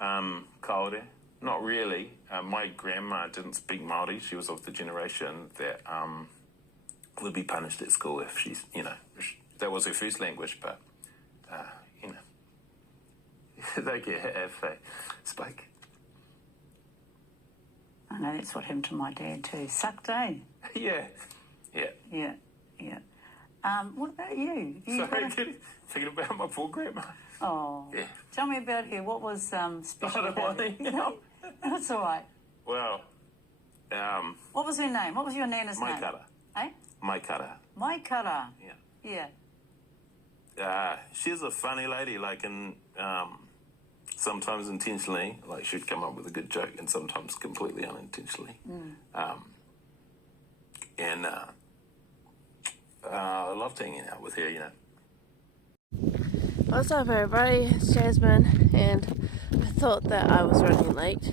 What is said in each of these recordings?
Kaore. Not really. My grandma didn't speak Māori. She was of the generation that would be punished at school if she's, that was her first language, but, they get hit if they speak. I know that's what happened to my dad too. Sucked, eh? Yeah. What about you? Sorry, thinking about my poor grandma. Oh. Yeah. Tell me about her. What was special I don't about want her? to know. That's all right. Well, what was her name? What was your nana's name? Maikara. Eh? Maikara. Maikara. Yeah. Yeah. She's a funny lady, sometimes intentionally, she'd come up with a good joke, and sometimes completely unintentionally. I loved hanging out with her, What's up everybody, it's Jasmine, and I thought that I was running late to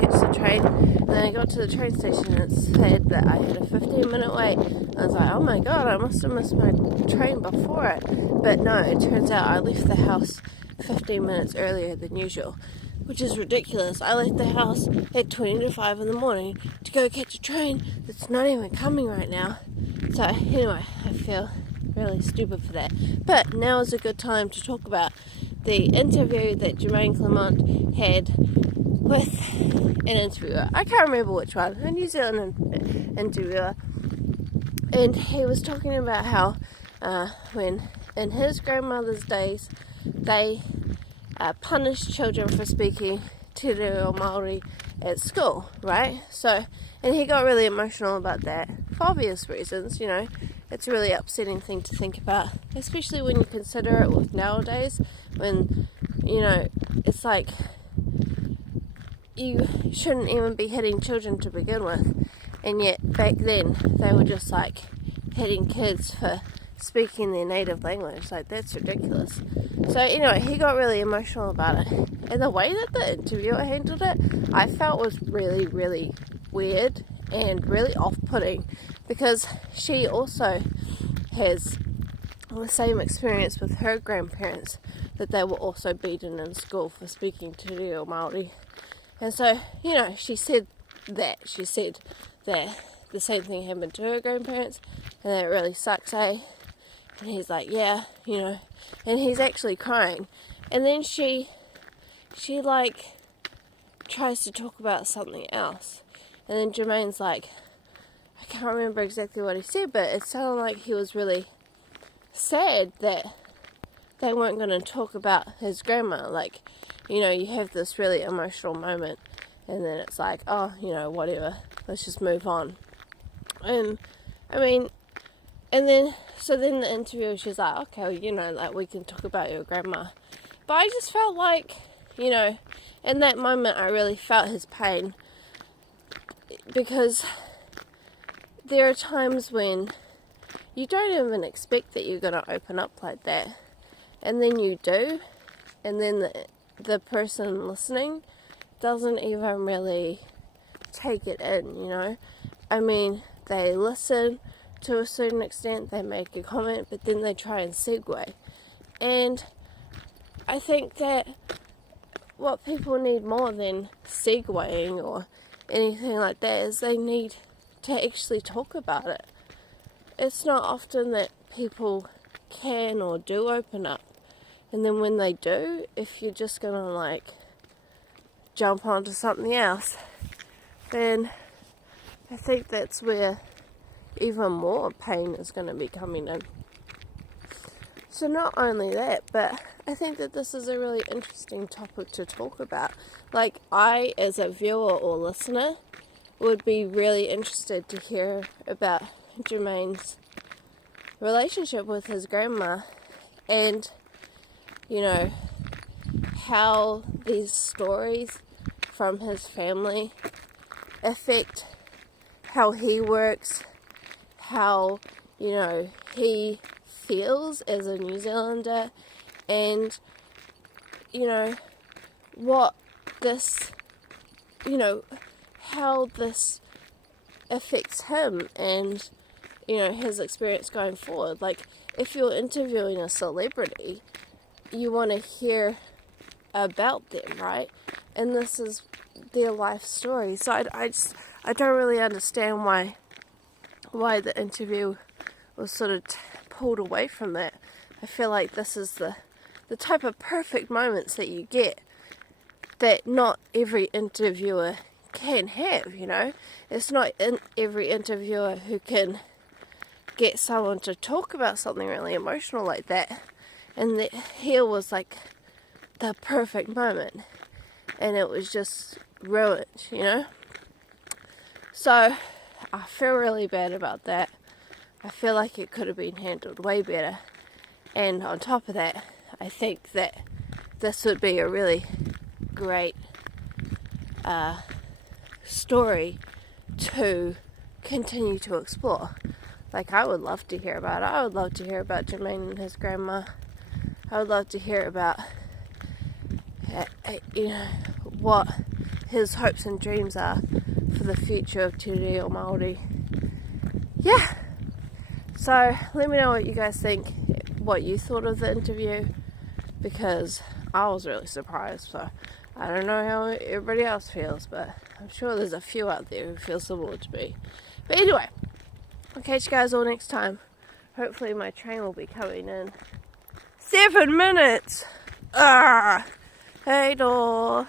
catch the train, and then I got to the train station and it said that I had a 15-minute wait. I was like, oh my god, I must have missed my train before it. But no, it turns out I left the house 15 minutes earlier than usual, which is ridiculous. I left the house at 20 to 5 in the morning to go catch a train that's not even coming right now. So anyway, I feel really stupid for that. But now is a good time to talk about the interview that Jermaine Clement had with an interviewer. I can't remember which one, a New Zealand interviewer. And he was talking about how when in his grandmother's days they punished children for speaking te reo Māori at school, right? So, and he got really emotional about that for obvious reasons, It's a really upsetting thing to think about, especially when you consider it with nowadays, when, it's like you shouldn't even be hitting children to begin with, and yet back then they were just hitting kids for speaking their native language. That's ridiculous. So anyway, he got really emotional about it, and the way that the interviewer handled it, I felt was really, really weird and really off-putting, because she also has the same experience with her grandparents, that they were also beaten in school for speaking te reo Māori. And so, she said that the same thing happened to her grandparents, and that it really sucks, eh? And he's like, yeah, and he's actually crying. And then she tries to talk about something else. And then Jermaine's like, I can't remember exactly what he said, but it sounded like he was really sad that they weren't going to talk about his grandma. You have this really emotional moment, and then it's like, oh, whatever, let's just move on. And, so then the interviewer, she's like, okay, well, we can talk about your grandma. But I just felt like, in that moment, I really felt his pain, because there are times when you don't even expect that you're going to open up like that, and then you do, and then the person listening doesn't even really take it in, they listen to a certain extent, they make a comment, but then they try and segue. And I think that what people need more than segueing or anything like that is they need to actually talk about it. It's not often that people can or do open up, and then when they do, if you're just gonna jump onto something else, then I think that's where even more pain is going to be coming in. So not only that, but I think that this is a really interesting topic to talk about. I, as a viewer or listener, would be really interested to hear about Jermaine's relationship with his grandma, and how these stories from his family affect how he works, how he feels as a New Zealander, and what this how this affects him and his experience going forward. If you're interviewing a celebrity, you want to hear about them, right? And this is their life story. So I don't really understand why the interview was sort of pulled away from that. I feel like this is the type of perfect moments that you get that not every interviewer can have, you know. It's not every interviewer who can get someone to talk about something really emotional like that. And here was like the perfect moment. And it was just ruined, you know. So I feel really bad about that. I feel like it could have been handled way better. And on top of that, I think that this would be a really great story to continue to explore. Like, I would love to hear about it. I would love to hear about Jermaine and his grandma. I would love to hear about what his hopes and dreams are for the future of Te Reo Māori. Yeah. So let me know what you guys think, what you thought of the interview, because I was really surprised. So I don't know how everybody else feels, but I'm sure there's a few out there who feel similar to me. But anyway, I'll catch you guys all next time. Hopefully my train will be coming in 7 minutes. Hey door.